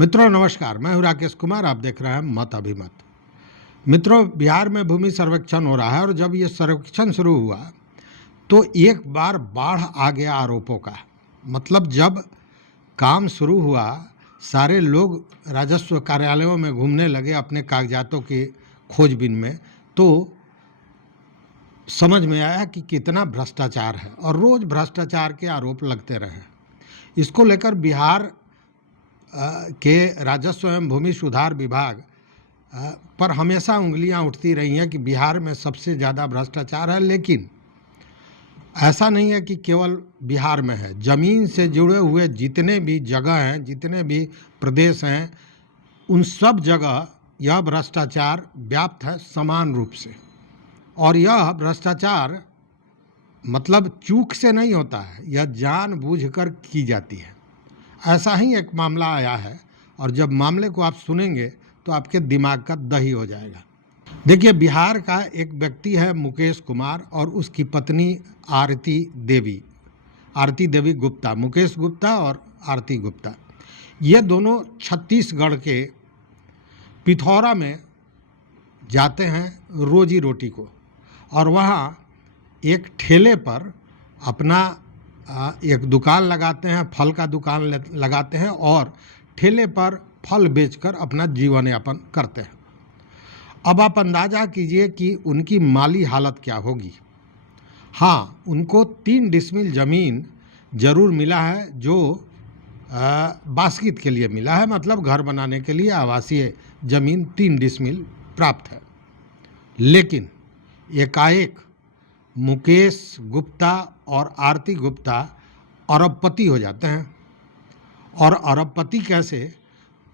मित्रों नमस्कार, मैं हूं राकेश कुमार। आप देख रहे हैं मत अभिमत। मित्रों, बिहार में भूमि सर्वेक्षण हो रहा है और जब ये सर्वेक्षण शुरू हुआ तो एक बार बाढ़ आ गया आरोपों का। मतलब जब काम शुरू हुआ, सारे लोग राजस्व कार्यालयों में घूमने लगे अपने कागजातों की खोजबीन में, तो समझ में आया कि कितना भ्रष्टाचार है और रोज़ भ्रष्टाचार के आरोप लगते रहे। इसको लेकर बिहार के राजस्व एवं भूमि सुधार विभाग पर हमेशा उंगलियां उठती रही हैं कि बिहार में सबसे ज़्यादा भ्रष्टाचार है। लेकिन ऐसा नहीं है कि केवल बिहार में है। ज़मीन से जुड़े हुए जितने भी जगह हैं, जितने भी प्रदेश हैं, उन सब जगह यह भ्रष्टाचार व्याप्त है समान रूप से। और यह भ्रष्टाचार मतलब चूक से नहीं होता है, यह जानबूझकर की जाती है। ऐसा ही एक मामला आया है और जब मामले को आप सुनेंगे तो आपके दिमाग का दही हो जाएगा। देखिए, बिहार का एक व्यक्ति है मुकेश कुमार और उसकी पत्नी आरती देवी गुप्ता। मुकेश गुप्ता और आरती गुप्ता, ये दोनों छत्तीसगढ़ के पिथौरा में जाते हैं रोजी रोटी को, और वहाँ एक ठेले पर अपना एक दुकान लगाते हैं, फल का दुकान लगाते हैं और ठेले पर फल बेचकर अपना जीवन यापन करते हैं। अब आप अंदाज़ा कीजिए कि उनकी माली हालत क्या होगी। हाँ, उनको 3 डिसमिल ज़मीन ज़रूर मिला है, जो बास्कित के लिए मिला है, मतलब घर बनाने के लिए आवासीय ज़मीन 3 डिसमिल प्राप्त है। लेकिन एकाएक मुकेश गुप्ता और आरती गुप्ता अरबपति हो जाते हैं। और अरबपति कैसे,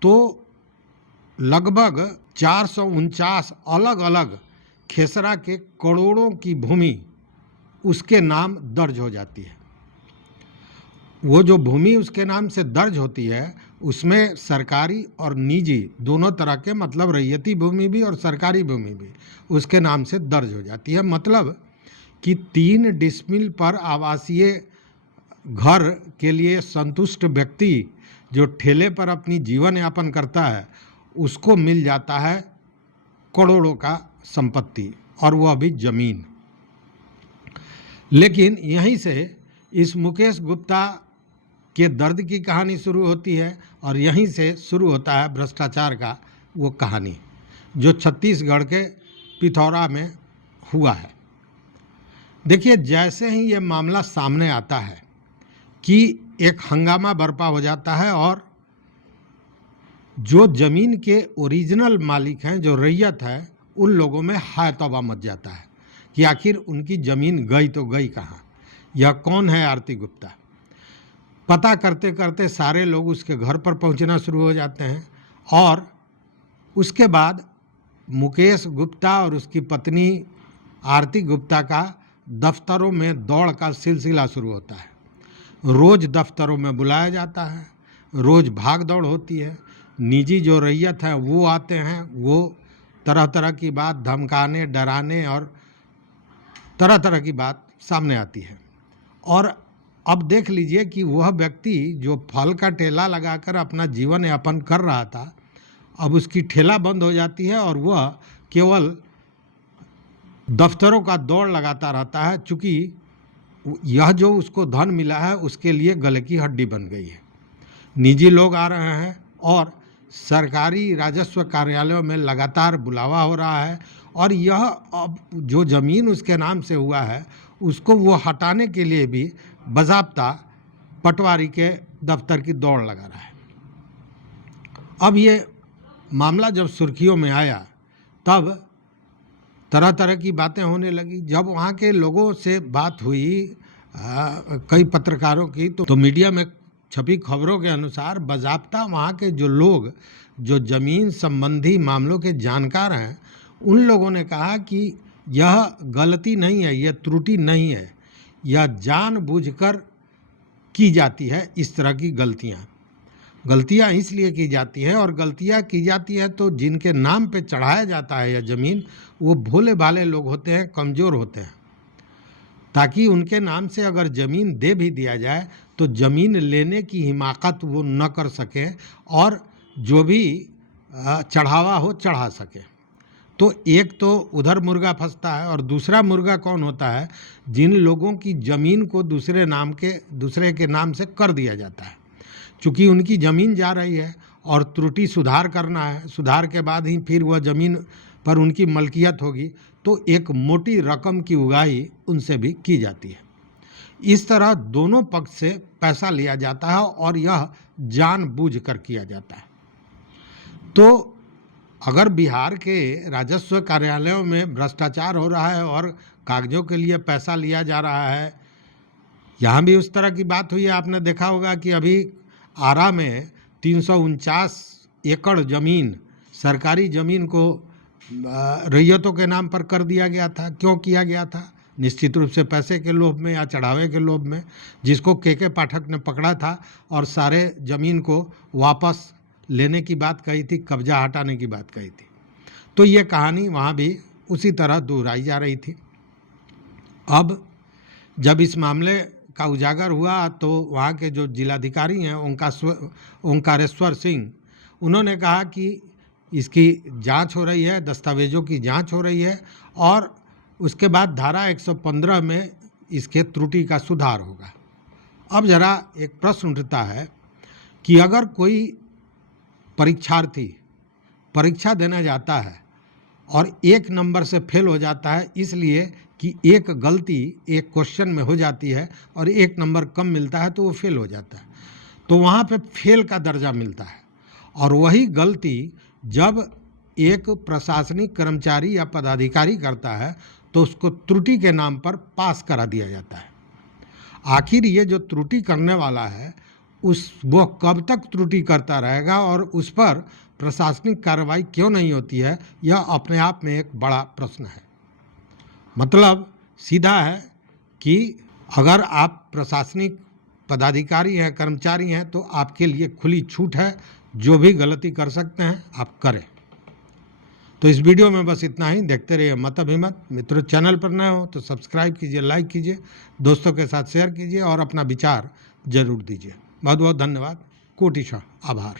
तो लगभग 449 अलग अलग खेसरा के करोड़ों की भूमि उसके नाम दर्ज हो जाती है। वो जो भूमि उसके नाम से दर्ज होती है उसमें सरकारी और निजी दोनों तरह के, मतलब रैयती भूमि भी और सरकारी भूमि भी उसके नाम से दर्ज हो जाती है। मतलब कि 3 डिसमिल पर आवासीय घर के लिए संतुष्ट व्यक्ति जो ठेले पर अपनी जीवन यापन करता है उसको मिल जाता है करोड़ों का संपत्ति, और वह भी ज़मीन। लेकिन यहीं से इस मुकेश गुप्ता के दर्द की कहानी शुरू होती है और यहीं से शुरू होता है भ्रष्टाचार का वो कहानी जो छत्तीसगढ़ के पिथौरा में हुआ है। देखिए, जैसे ही ये मामला सामने आता है कि एक हंगामा बरपा हो जाता है और जो ज़मीन के ओरिजिनल मालिक हैं, जो रैयत है, उन लोगों में हाय तौबा मच जाता है कि आखिर उनकी ज़मीन गई तो गई कहाँ। यह कौन है आरती गुप्ता। पता करते करते सारे लोग उसके घर पर पहुंचना शुरू हो जाते हैं और उसके बाद मुकेश गुप्ता और उसकी पत्नी आरती गुप्ता का दफ्तरों में दौड़ का सिलसिला शुरू होता है। रोज़ दफ्तरों में बुलाया जाता है, रोज़ भाग दौड़ होती है। निजी जो रैयत है वो आते हैं, वो तरह तरह की बात धमकाने, डराने और तरह तरह की बात सामने आती है। और अब देख लीजिए कि वह व्यक्ति जो फल का ठेला लगाकर अपना जीवन यापन कर रहा था, अब उसकी ठेला बंद हो जाती है और वह केवल दफ्तरों का दौड़ लगाता रहता है, चूँकि यह जो उसको धन मिला है उसके लिए गले की हड्डी बन गई है। निजी लोग आ रहे हैं और सरकारी राजस्व कार्यालयों में लगातार बुलावा हो रहा है और यह अब जो ज़मीन उसके नाम से हुआ है उसको वो हटाने के लिए भी बाज़ाब्ता पटवारी के दफ्तर की दौड़ लगा रहा है। अब ये मामला जब सुर्खियों में आया तब तरह तरह की बातें होने लगी। जब वहाँ के लोगों से बात हुई कई पत्रकारों की, तो मीडिया में छपी खबरों के अनुसार बाज़ाब्ता वहाँ के जो लोग जो ज़मीन संबंधी मामलों के जानकार हैं, उन लोगों ने कहा कि यह गलती नहीं है, यह त्रुटि नहीं है, यह जानबूझकर की जाती है। इस तरह की गलतियाँ इसलिए की जाती हैं, और गलतियाँ की जाती हैं तो जिनके नाम पे चढ़ाया जाता है यह ज़मीन, वो भोले भाले लोग होते हैं, कमज़ोर होते हैं, ताकि उनके नाम से अगर ज़मीन दे भी दिया जाए तो ज़मीन लेने की हिमाकत वो न कर सकें और जो भी चढ़ावा हो चढ़ा सके। तो एक तो उधर मुर्गा फंसता है और दूसरा मुर्गा कौन होता है, जिन लोगों की ज़मीन को दूसरे के नाम से कर दिया जाता है। चूँकि उनकी ज़मीन जा रही है और त्रुटि सुधार करना है, सुधार के बाद ही फिर वह ज़मीन पर उनकी मलकियत होगी, तो एक मोटी रकम की उगाही उनसे भी की जाती है। इस तरह दोनों पक्ष से पैसा लिया जाता है और यह जानबूझकर किया जाता है। तो अगर बिहार के राजस्व कार्यालयों में भ्रष्टाचार हो रहा है और कागजों के लिए पैसा लिया जा रहा है, यहाँ भी उस तरह की बात हुई है। आपने देखा होगा कि अभी आरा में 349 एकड़ ज़मीन, सरकारी ज़मीन को रैयतों के नाम पर कर दिया गया था। क्यों किया गया था? निश्चित रूप से पैसे के लोभ में या चढ़ावे के लोभ में, जिसको के पाठक ने पकड़ा था और सारे ज़मीन को वापस लेने की बात कही थी, कब्जा हटाने की बात कही थी। तो ये कहानी वहाँ भी उसी तरह दोहराई जा रही थी। अब जब इस मामले का उजागर हुआ तो वहाँ के जो जिलाधिकारी हैं ओंकारेश्वर सिंह, उन्होंने कहा कि इसकी जांच हो रही है, दस्तावेज़ों की जांच हो रही है और उसके बाद धारा 115 में इसके त्रुटि का सुधार होगा। अब ज़रा एक प्रश्न उठता है कि अगर कोई परीक्षार्थी परीक्षा देने जाता है और एक नंबर से फेल हो जाता है इसलिए कि एक गलती एक क्वेश्चन में हो जाती है और एक नंबर कम मिलता है तो वो फेल हो जाता है, तो वहाँ पे फेल का दर्जा मिलता है। और वही गलती जब एक प्रशासनिक कर्मचारी या पदाधिकारी करता है तो उसको त्रुटि के नाम पर पास करा दिया जाता है। आखिर ये जो त्रुटि करने वाला है वो कब तक त्रुटि करता रहेगा और उस पर प्रशासनिक कार्रवाई क्यों नहीं होती है, यह अपने आप में एक बड़ा प्रश्न है। मतलब सीधा है कि अगर आप प्रशासनिक पदाधिकारी हैं, कर्मचारी हैं, तो आपके लिए खुली छूट है, जो भी गलती कर सकते हैं आप करें। तो इस वीडियो में बस इतना ही। देखते रहिए मत अभिमत। मित्रों, चैनल पर नए हो तो सब्सक्राइब कीजिए, लाइक कीजिए, दोस्तों के साथ शेयर कीजिए और अपना विचार जरूर दीजिए। बहुत बहुत धन्यवाद। कोटिशः आभार।